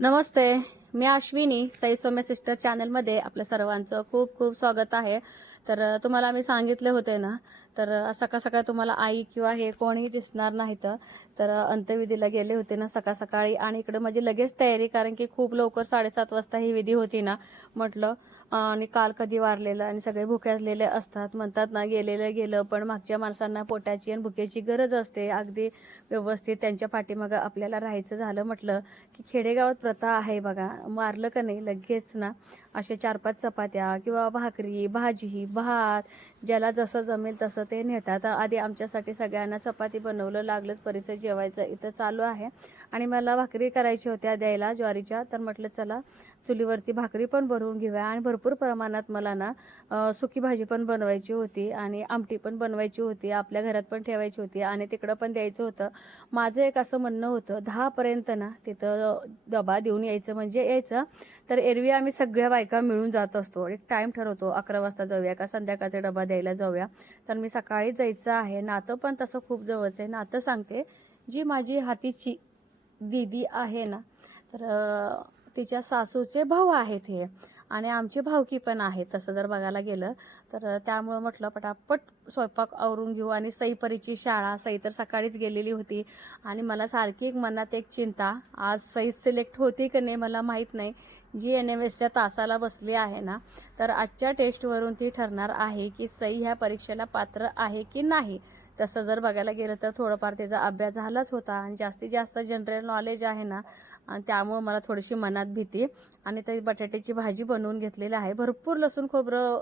नमस्ते मी अश्विनी साई सौम्य सिस्टर चॅनलमध्ये आपल्या सर्वांचं खूप खूप स्वागत आहे. तर तुम्हाला मी सांगितले होते ना तर सकाळ सकाळ तुम्हाला आई किंवा हे कोणीही दिसणार नाहीत तर अंत्यविधीला गेले होते ना सकाळ सकाळी. आणि इकडे माझी लगेच तयारी कारण की खूप लवकर साडेसात वाजता ही विधी होती ना म्हटलं आणि काल कधी वारलेलं आणि सगळे भुक्याजलेले असतात म्हणतात ना गेलेलं गेलं पण मागच्या माणसांना पोटाची आणि भुकेची गरज असते. अगदी व्यवस्थित त्यांच्या पाठीमागं आपल्याला राहायचं झालं म्हटलं की खेडेगावात प्रथा आहे बघा. मारलं का नाही? लगेच ना. असे चार पाच चपात्या किंवा भाकरी भाजी भात ज्याला जसं जमेल तसं ते नेतात. आधी आमच्यासाठी सगळ्यांना चपाती बनवलं लागलंच परिचय जेवायचं. इथं चालू आहे. आणि मला भाकरी करायची होत्या द्यायला ज्वारीच्या. तर म्हटलं चला चुलीवरती भाकरी पण बनवून घेऊया. आणि भरपूर प्रमाणात मला ना सुकी भाजी पण बनवायची होती आणि आमटी पण बनवायची होती. आपल्या घरात पण ठेवायची होती आणि तिकडं पण द्यायचं होतं. माझं एक असं म्हणणं होतं दहापर्यंत ना तिथं डबा देऊन यायचं म्हणजे यायचं. तर एरवी आम्ही सगळ्या बायका मिळून जात असतो. एक टाईम ठरवतो अकरा वाजता जाऊया का संध्याकाळचा डबा द्यायला जाऊया. तर मी सकाळी जायचं आहे. नातं पण तसं खूप जवळचं आहे. नातं सांगते जी माझी हातीची दीदी आहे ना तर तिच्या सासूचे भाऊ आहेत हे. आणि आमची भावकी पण आहे तसं जर बघायला गेलं तर त्यामुळं म्हटलं पटापट स्वयंपाक आवरून घेऊ. आणि सईपरीची शाळा सई तर सकाळीच गेलेली होती. आणि मला सारखी एक मनात एक चिंता आज सई सिलेक्ट होती की नाही मला माहीत नाही. जी एन एम एसच्या तासाला बसली आहे ना तर आजच्या टेस्टवरून ती ठरणार आहे की सई ह्या परीक्षेला पात्र आहे की नाही. तसं जर बघायला गेलं तर थोडंफार त्याचा अभ्यास झालाच होता. आणि जास्तीत जास्त जनरल नॉलेज आहे ना आणि त्यामुळं मला थोडीशी मनात भीती. आणि ते बटाट्याची भाजी बनवून घेतलेली आहे. भरपूर लसूण खोबरं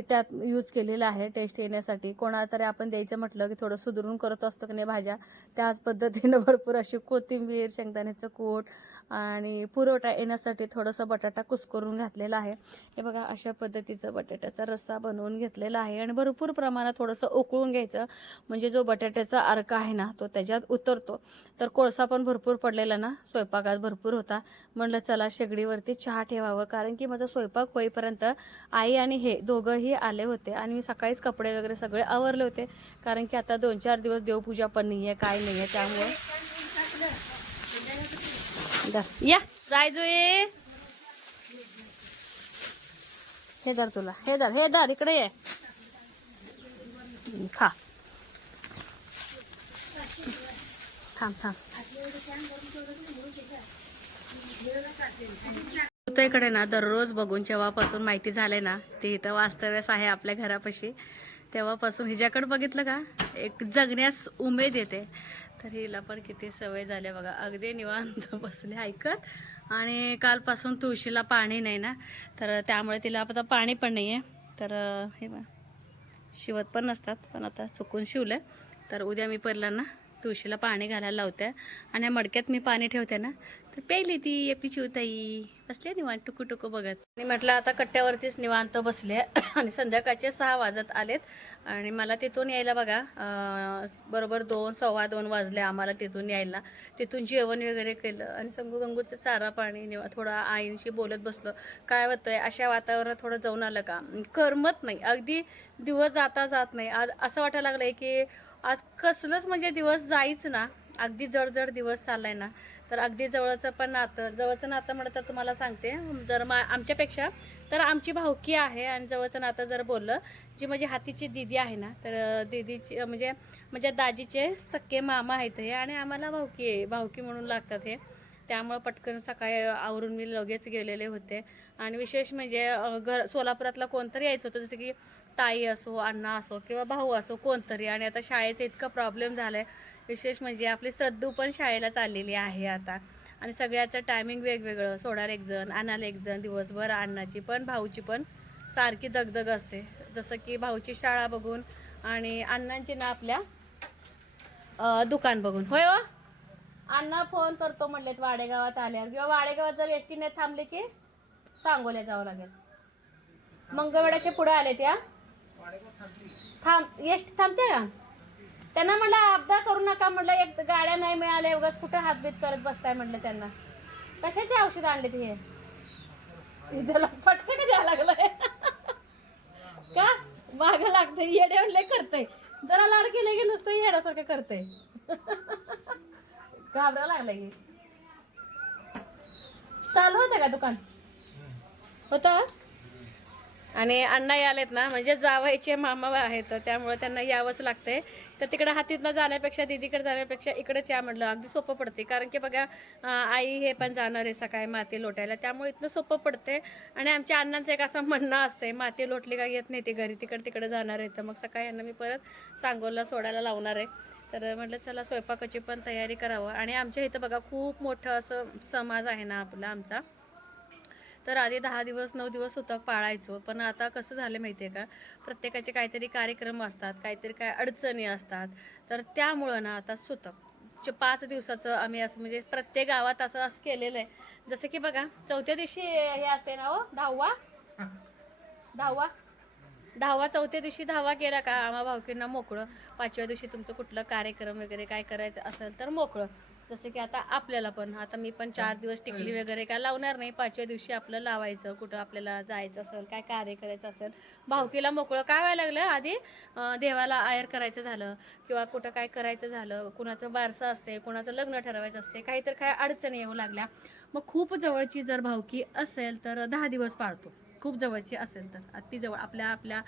त्यात यूज केलेलं आहे टेस्ट येण्यासाठी. कोणाला तरी आपण द्यायचं म्हटलं की थोडं सुधरून करत असतो की नाही भाज्या त्याच पद्धतीनं भरपूर अशी कोथिंबीर शेंगदाण्याचं कूट आणि पुरवठा येण्यासाठी थोडंसं बटाटा कुस्करून घातलेला आहे. हे बघा अशा पद्धतीचं बटाट्याचा रस्सा बनवून घेतलेला आहे. आणि भरपूर प्रमाणात थोडंसं उकळून घ्यायचं. म्हणजे जो बटाट्याचा अर्क आहे ना तो त्याच्यात उतरतो. तर कोळसा पण भरपूर पडलेला ना स्वयंपाकात भरपूर होता. म्हणलं चला शेगडीवरती चहा ठेवावं. कारण की माझा स्वयंपाक होईपर्यंत आई आणि हे दोघंही आले होते. आणि मी सकाळीच कपडे वगैरे सगळे आवरले होते. कारण की आता दोन चार दिवस देवपूजा पण नाही आहे काय नाही आहे त्यामुळे. या. हे धर तुला. हे धर. हे धर. इकडे ये. खा. थांब थांब. इकडे ना दररोज बघून जेव्हापासून माहिती झाले ना ते इथं वास्तव्यास आहे आपल्या घरापाशी. तेव्हापासून हिच्याकडे बघितलं का एक जगण्यास उमेद येते. तर हिला पण किती सवय झाल्या बघा. अगदी निवांत बसले ऐकत. आणि कालपासून तुळशीला पाणी नाही ना तर त्यामुळे तिला आता पाणी पण नाही आहे तर हे शिवत पण नसतात पण आता चुकून शिवलं तर उद्या मी परलांना तुळशीला पाणी घालायला लावते. आणि या मडक्यात मी पाणी ठेवते ना तर प्यायली ती आपली चिवताई बसले निवांत टुकू टुकू बघत. आणि म्हटलं आता कट्ट्यावरतीच निवांत बसले आणि संध्याकाळचे सहा वाजत आलेत. आणि मला तिथून यायला बघा बरोबर दोन सव्वा दोन वाजले आम्हाला तिथून यायला. तिथून जेवण वगैरे केलं. आणि संगू गंगूचं चारा पाणी निवा थोडं आईंशी बोलत बसलो. काय होतंय अशा वातावरणात थोडं जाऊन आलं का? करमत नाही. अगदी दिवस जाता जात नाही. आज असं वाटायला लागलं आहे की आज कसलंच म्हणजे दिवस जाईच ना. अगदी जड दिवस चाललाय ना. तर अगदी जवळचं पण नातं जवळचं नातं म्हटलं तर तुम्हाला सांगते. जर मा आमच्यापेक्षा तर आमची भावकी आहे आणि जवळचं नातं जर बोललं जी माझी हातीची दिदी आहे ना तर दिदीची दीदीची म्हणजे म्हणजे दाजीचे सक्के मामा आहेत हे आणि आम्हाला भावकी आहे भावकी म्हणून लागतात हे. त्यामुळं पटकन सकाळी आवरून मी लगेच गेलेले होते. आणि विशेष म्हणजे घर सोलापुरातला कोणतरी यायचं होतं जसं की ताई असो अण्णा असो किंवा भाऊ असो कोणतरी. आणि आता शाळेचा इतका प्रॉब्लेम झाला आहे विशेष म्हणजे आपली श्रद्धू पण शाळेला चाललेली आहे आता. आणि सगळ्याचं टायमिंग वेगवेगळं. सोडायला एक जण आणायला एक जण दिवसभर अण्णाची पण भाऊची पण. सारखी दगदग असते. जसं की भाऊची शाळा बघून आणि अण्णांची ना आपल्या दुकान बघून. होय हो? अण्णा फोन करतो म्हणलेत वाडेगावात आल्यावर. किंवा वाडेगावात जर एस टीने थांबले की सांगोल्या जावं लागेल. मंगळवेड्याच्या पुढे आले त्या थांब एस थांबते का? त्यांना म्हटलं अपदा करू नका म्हटलं एक तर गाड्या नाही मिळाल्या उगाच कुठं हातबीत करत बसताय म्हटलं त्यांना. कशाचे औषध आणले ते? हे त्याला फटसे का द्यायला लागलंय? का? माग लागतंय येड्या लय करतय. जरा लाड केलं की नुसतं येड्यासारखं करतंय. घाबरा लागलं की होतं का दुकान? होतं? आणि अण्णा आलेत ना म्हणजे जावायचे मामा आहेत त्यामुळे त्यांना यावंच लागतंय. तर तिकडे हातीतनं जाण्यापेक्षा दिदीकडे जाण्यापेक्षा इकडेच या म्हटलं. अगदी सोपं पडते कारण की बघा आई हे पण जाणार आहे सकाळी माती लोटायला. त्यामुळे इथनं सोपं पडते आणि आमच्या अण्णांचं एक असं म्हणणं असतंय माती लोटली का येत नाही ते घरी. तिकडे तिकडे जाणार आहे. तर मग सकाळी यांना मी परत सांगोला सोडायला लावणार आहे. तर म्हटलं चला स्वयंपाकाची पण तयारी करावं. आणि आमच्या इथं बघा खूप मोठं असं समाज आहे ना आपला आमचा. तर आधी दहा दिवस नऊ दिवस सुतक पाळायचो. पण आता कसं झालं माहिती आहे का? प्रत्येकाचे काहीतरी कार्यक्रम असतात काहीतरी काय अडचणी असतात. तर त्यामुळं ना आता सुतक च- पाच दिवसाचं आम्ही असं म्हणजे प्रत्येक गावात असं असं केलेलं आहे. जसं की बघा चौथ्या दिवशी हे असते ना हो दहावा? दहावा? दहावा चौथ्या दिवशी दहावा केला का? आम्हा भावकींना मोकळं. पाचव्या दिवशी तुमचं कुठलं कार्यक्रम वगैरे काय करायचं असेल तर मोकळं. जसं की आता आपल्याला पण. आता मी पण चार दिवस टिकली वगैरे काय लावणार नाही. पाचव्या दिवशी आपलं लावायचं कुठं आपल्याला जायचं असेल काय कार्य करायचं असेल. भावकीला मोकळं काय व्हायला लागलं? आधी देवाला आयर करायचं झालं किंवा कुठं काय करायचं झालं कुणाचं बारसं असते कुणाचं लग्न ठरवायचं असते काहीतरी काय अडचणी येऊ लागल्या. मग खूप जवळची जर भावकी असेल तर दहा दिवस पाळतो. खूप जवळची असेल तर अति जवळ आपल्या आपल्या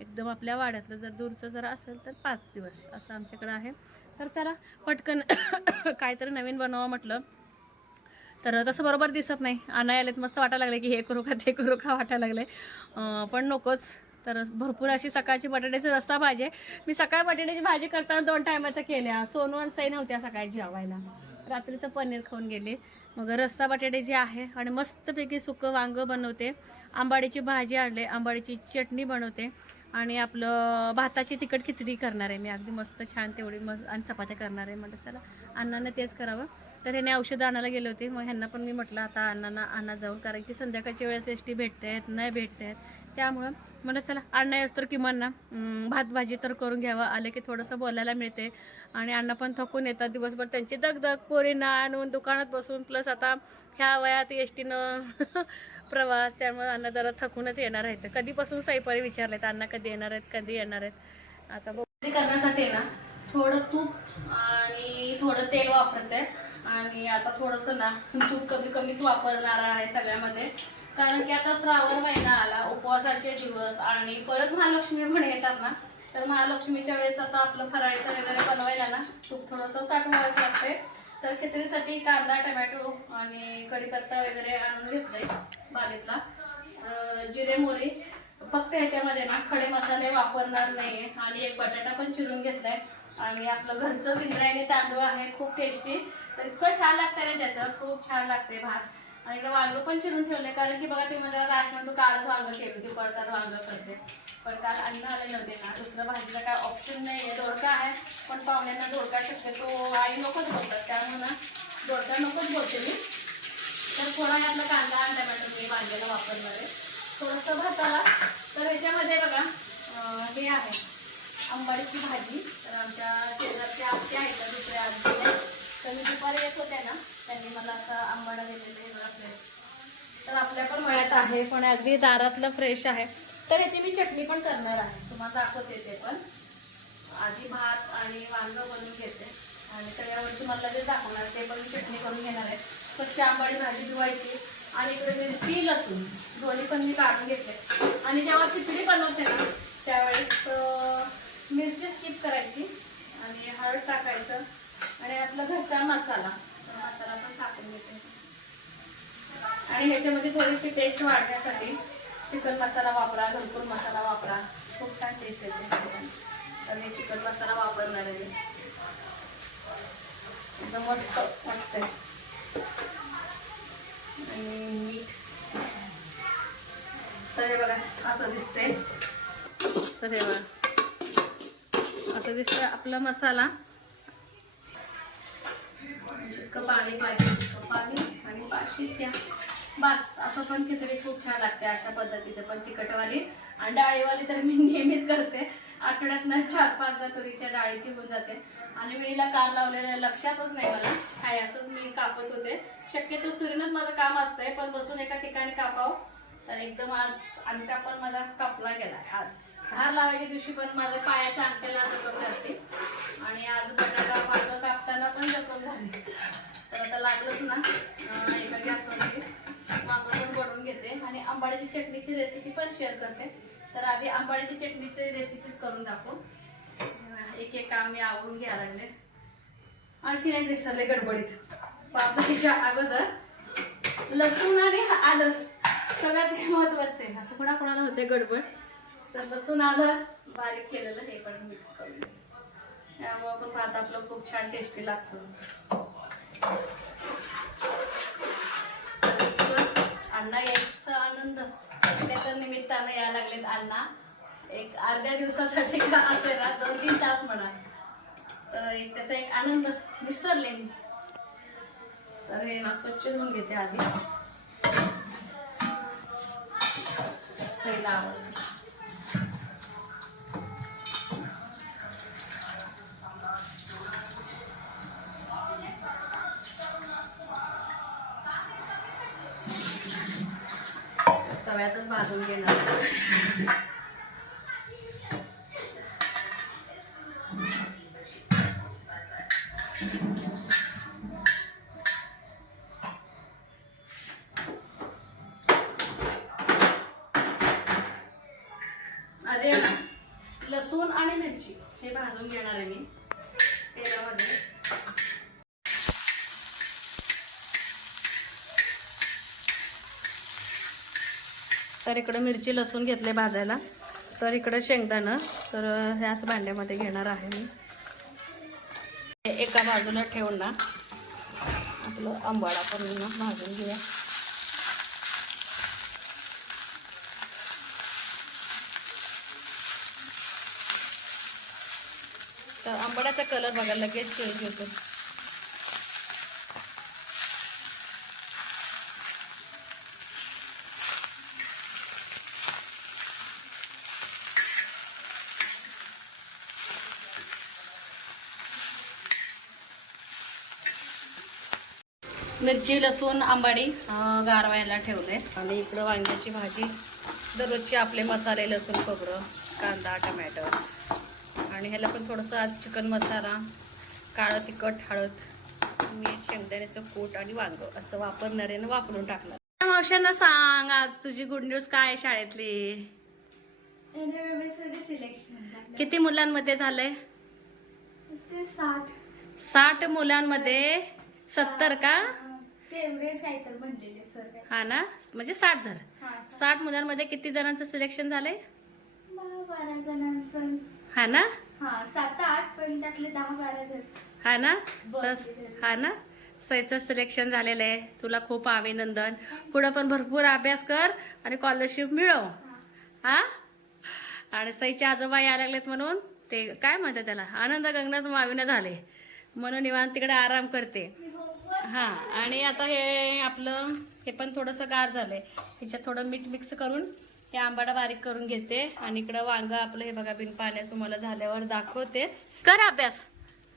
एकदम आपल्या वाड्यातलं जर दूरचं जर असेल तर पाच दिवस असं आमच्याकडं आहे. तर चला पटकन काहीतरी नवीन बनवावं म्हटलं. तर तसं बरोबर दिसत नाही. आणा आलेत मस्त वाटायला लागले की हे करू का ते करू का वाटायला लागले. पण नकोच. तर भरपूर अशी सकाळची बटाट्याची रस्ता भाजी मी सकाळ बटाट्याची भाजी करताना दोन टायमाचं केल्या. सोनू आणि सई नव्हत्या सकाळी जेवायला. रात्रीचं पनीर खाऊन गेले. मग रस्सा बटाटे जे आहे आणि मस्तपैकी सुकं वांगं बनवते. आंबाडीची भाजी आणले आंबाडीची चटणी बनवते. आणि आपलं भाताची तिखट खिचडी करणार आहे मी. अगदी मस्त छान तेवढी मस्त आणि चपात्या करणार आहे. म्हटलं चला अण्णांना तेच करावं. तर ह्याने औषधं आणायला गेले होते. मग ह्यांना पण मी म्हटलं आता अण्णांना आणा जाऊन कारण की संध्याकाळच्या वेळेस एस टी भेटते आहेत नाही भेटते आहेत त्यामुळं म्हणलं चला अण्णा येस तर किमान ना भात भाजी तर करून घ्यावं. आले की थोडंसं बोलायला मिळते आणि अण्णा पण थकून येतात दिवसभर. त्यांची दगदग पोरींना आणून दुकानात बसून प्लस आता ह्या वयात एस टीनं प्रवास त्यामुळे अण्णा जरा थकूनच येणार आहेत. कधीपासून साईपारी विचारलेत अण्णा कधी येणार आहेत कधी येणार आहेत? आता करण्यासाठी ना थोडं तूप आणि थोडं तेल वापरते. आणि आता थोडंसं ना तूप कमी कमीच वापरणार आहे सगळ्यामध्ये. कारण की आता श्रावण महिना आला उपवासाचे दिवस आणि परत महालक्ष्मी पण येतात ना. तर महालक्ष्मीच्या वेळेस आता आपलं फराळीचं वगैरे बनवायला ना तूप थोडंसं साठवायचं लागते. तर खिचडीसाठी कांदा टमॅटो आणि कढीपत्ता वगैरे आणून घेतले बागेतला. जिरे मोरी फक्त ह्याच्यामध्ये ना खडे मसाले वापरणार नाही आणि एक बटाटा पण चिरून घेतलाय. आणि आपलं घरचं इंद्रायणी तांदूळ आहे खूप टेस्टी तर इतकं छान लागतंय ना त्याचं खूप छान लागते भात. आणि इकडे वांग पण चिरून ठेवले कारण की बघा तुम्ही मला राशन तू कालच वांग केली होती पडतात वांग करते. पण काल अन्न आले नव्हते ना दुसरं भाजीला काय ऑप्शन नाही आहे दोडका आहे पण पाहुण्यांना दोडका शक्यतो आई नकोच बोलतात. त्यामुळे ना दोडका नकोच बोलते मी. तर थोडा यातला कांदा आणला मॅडम मी वांग्याला वापरणार आहे. थोडंसं भाताला तर ह्याच्यामध्ये बघा हे आहे. आंबाडीची भाजी तर आमच्या शेजारच्या आत्या आहेत ना दुसऱ्या आजी तर मी दुपारी येत होते ना त्यांनी मला असं आंबाडा दिलेलं फ्रेश तर आपल्या पण मळ्यात आहे पण अगदी दारातलं फ्रेश आहे. तर ह्याची मी चटणी पण करणार आहे. तुम्हाला दाखवते ते पण. आधी भात आणि वांग बनवून घेते. आणि त्याच्यावर तुम्हाला जे दाखवणार ते पण चटणी करून घेणार आहे. स्वच्छ आंबाडी भाजी धुवायची. आणि इकडे मिरची लसूण दोन्ही पण मी काढून घेतले आणि जेव्हा खिचडी बनवते ना त्यावेळेस मिरची स्किप करायची आणि हळद टाकायचं आणि आपला घरचा मसाला. मसाला पण टाकून घेते. आणि ह्याच्यामध्ये थोडीशी टेस्ट वाढण्यासाठी चिकन मसाला वापरा घरपूर मसाला वापरा. खूप छान टेस्ट येते तर मी चिकन मसाला वापरणार आहे. एकदम मस्त वाटतंय. आणि मीठ. तर हे बघा असं दिसते तर हे बघा. असं दिसत आपला मसाला. जितकं पाणी पाहिजे पाणी आणि पाशी त्या. बस असं पण खिचडी खूप छान लागते अशा पद्धतीचं पण तिखटवाली. आणि डाळीवाली तर मी नेहमीच करते. आठवड्यातनं चार पाचदा तुरीच्या डाळीची होऊन जाते. आणि वेळीला कार लावलेलं लक्षातच नाही मला. काय असंच मी कापत होते. शक्यतो सुरीनच माझं काम असतंय पण बसून एका ठिकाणी कापाव. तर एकदम आज अंगठा पण माझा कापला गेलाय. आज धार लावायच्या दिवशी पण माझ्या पायाच्या अंगठ्याला जखम झाली आणि आज बटाटा वांग कापताना पण जखम झाली. तर आता लागलंच ना अं, एका गॅसवरती. आणि आंबाड्याची चटणीची रेसिपी पण शेअर करते. तर आधी आंबाड्याची चटणीचे रेसिपीज करून दाखवू. एक एक काम मी आवडून घ्यायला लागले. आणखी नाही विसरले गडबडीत. पापडीच्या अगोदर लसूण आणि आलं. सगळ्यात महत्वाचं आहे. असं कोणा कोणाला होते गडबड. तर बसून आलं बारीक केलेलं हे पण मिक्स करून. त्यामुळे त्यामुळं पण भात आपलं खूप छान टेस्टी लागतो. अण्णा यायचा आनंद. त्याच्या निमित्तानं यायला लागलेत अण्णा. एक अर्ध्या दिवसासाठी का असे ना दोन तीन तास म्हणा. तर एक त्याचा एक आनंद. विसरले मी. तर हे ना स्वच्छ धुवून घेते आधी. सैला आवडते तव्यातच भाजून घेणार आधी तर इकडं मिरची लसूण घेतले भाजायला. तर इकडं शेंगदाणं. तर ह्याच भांड्यामध्ये घेणार आहे मी. एका बाजूला ठेवून ना आपलं आंबाडा पण भाजून घेऊया. तर आंबाड्याचा कलर बघा लगेच चेंज होतो. मिरची लसूण आंबाडी गारवायला ठेवले आणि इकडं वांग्याची भाजी दररोजचे आपले मसाले लसूण खोबरं कांदा टमॅटो. आणि ह्याला पण थोडंसं आज चिकन मसाला काळं तिखट हळद मीठ शेंगदाण्याचं कूट आणि वांग असं वापरणार आहे ना वापरून टाकणार. मावशांना सांग आज तुझी गुड न्यूज काय आहे शाळेतली? सिलेक्शन किती मुलांमध्ये झालंय? साठ. साठ मुलांमध्ये सत्तर का? हा. ना? म्हणजे साठ धर. साठ. मुलांमध्ये किती जणांचं सिलेक्शन झालंय? बारा जणांचं. हा ना? हा सात आठ पण त्यातले दहा बारा जण. हा ना? हा ना? सईचं सिलेक्शन झालेलं आहे. तुला खूप अभिनंदन. पुढं पण भरपूर अभ्यास कर आणि स्कॉलरशिप मिळव. हा? आणि सईचे आजोबा यायला लागलेत म्हणून ते काय म्हणतात त्याला? आनंद गंगनाच माविनं झाले म्हणून निवांत तिकडे आराम करते. हां आणि आता हे आपलं हे पण थोडंसं गार झालं आहे ह्याच्यात थोडं मीठ मिक्स करून हे आंबाडा बारीक करून घेते. आणि इकडं वांगं आपलं हे बघा बिन पाण्यात तुम्हाला झाल्यावर दाखवतेच. कर अभ्यास.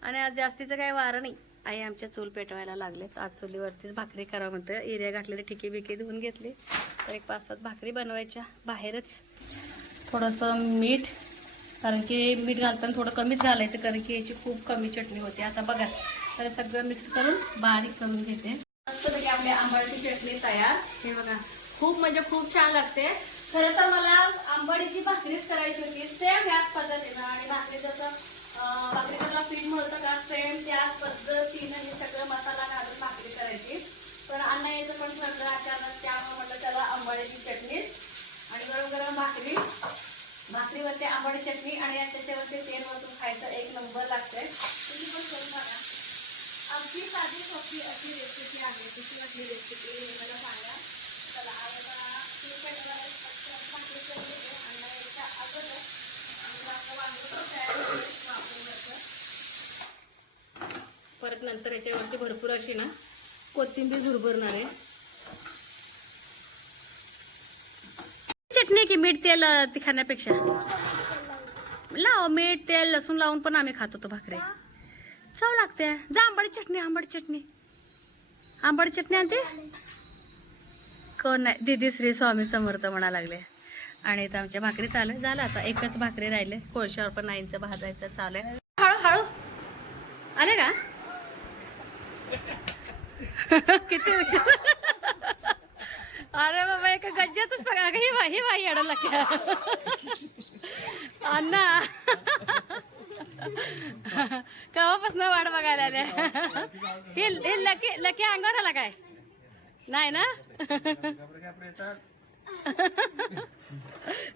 आणि आज जास्तीचं काही वारं नाही. आई आमच्या चूल पेटवायला लागलेत. आज चुलीवरतीच भाकरी करा म्हणतं एरिया गाठलेले ठिके बिके धुवून घेतले. तर एक पाच सात भाकरी बनवायच्या बाहेरच. थोडंसं मीठ कारण की मीठ घालताना थोडं कमीच घालायचं कारण की याची खूप कमी चटणी होते. आता बघा. तर सगळं मिक्स करून बारीक करून घेते. मस्तपैकी आपली आंबाडीची चटणी तयार. हे बघा खूप म्हणजे खूप छान लागते. खरं तर मला आंबाडीची भाकरीच करायची होती. सेम ह्याच पद्धतीनं आणि भाकरी जसं भाकरी भाकरीला पीठ म्हणतं का सेम त्याच पद्धतीनं हे सगळं मसाला घालून भाकरी करायची. पण अन्न यायचं पण ठरलं अचानक त्यामुळे म्हटलं त्याला आंबाडीची चटणी आणि गरम गरम भाकरी. भाकरीवरती आंबाडी चटणी आणि त्याच्यावरती तेल वरतून खायचं एक नंबर लागतंय. तुम्ही पण करून बघा. अगदी साधी सोपी अशी रेसिपी आहे. कशी वाटली रेसिपी मला सांगा. चला आता भाकरी करून घेते अण्णा यायच्या अगोदर आपलं वांगं तयार वापरून परत नंतर याच्यावरती भरपूर अशी ना कोथिंबीर भुरभरणार आहे. चटणी की मीठ तेल ती खाण्यापेक्षा? लाव मीठ तेल लसूण लावून पण आम्ही खात होतो भाकरी. चव लागते. जा आंबाडी चटणी आंबाडी चटणी. आंबाडी चटणी आणते? कोण नाही. दिदी श्री स्वामी समर्थ म्हणा लागले. आणि इथं आमच्या भाकरी चालू आहे. झालं आता. एकच भाकरी राहिले. कोळशावर पण नाईंचं भाजायचं चालू आहे. हळू हळू. आले का? किती उशीर अरे बाबा एक का गज्जातच बघा ही बाई ही बाई अडला क्या अण्णा. कवापासून वाट बघायला आल्या? लकी लकी अंगावर आला काय? नाही ना?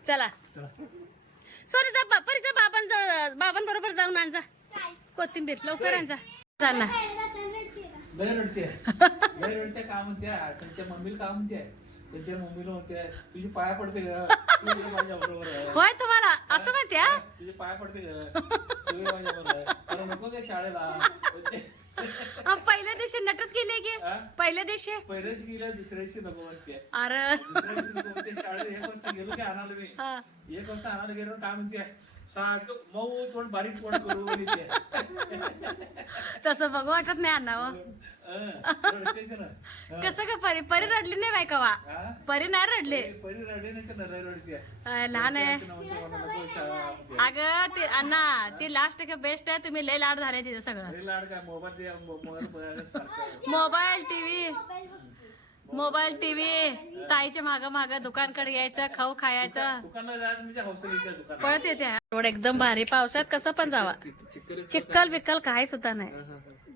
चला. सॉरी जा बा- परीच्या बाबांजवळ. बाबां बरोबर जाऊन आणजा कोथिंबीर लवकर आणजा चाल ना. म्हणते? त्यांच्या मम्मीला का म्हणते? त्यांच्या मम्मीला म्हणते तुझी पाया पडते का होय तुम्हाला असं म्हणते हा? तुझे पाया पडते. अरे शाळेला पहिल्या दिवशी नटत गेले की? पहिल्या दिवशी गेल्या दुसऱ्या दिवशी नको अरे दुसऱ्या दिवशी नको म्हणते शाळेत एक वाजता गेलो की आणायला मी. एक वाजता आणायला गेलो काय म्हणते सारखं मऊ थोडं बारीक थोडं करू तसं बघू वाटत नाही. हं. कसं का परी परी रडली नाही बाय कवा? परी नाही रडली? लहान आहे. अगं ते अण्णा ती लास्ट का बेस्ट आहे तुम्ही लय लाड झाले तिचं सगळं. मोबाईल टीव्ही मोबाईल टीव्ही ताईच्या माग माग दुकानकडे यायचं खाऊ खायचं. पळत येते. रोड एकदम भारी. पावसात कसं पण जावा. चिखल चिक्कल बिक्कल काय सुद्धा नाही.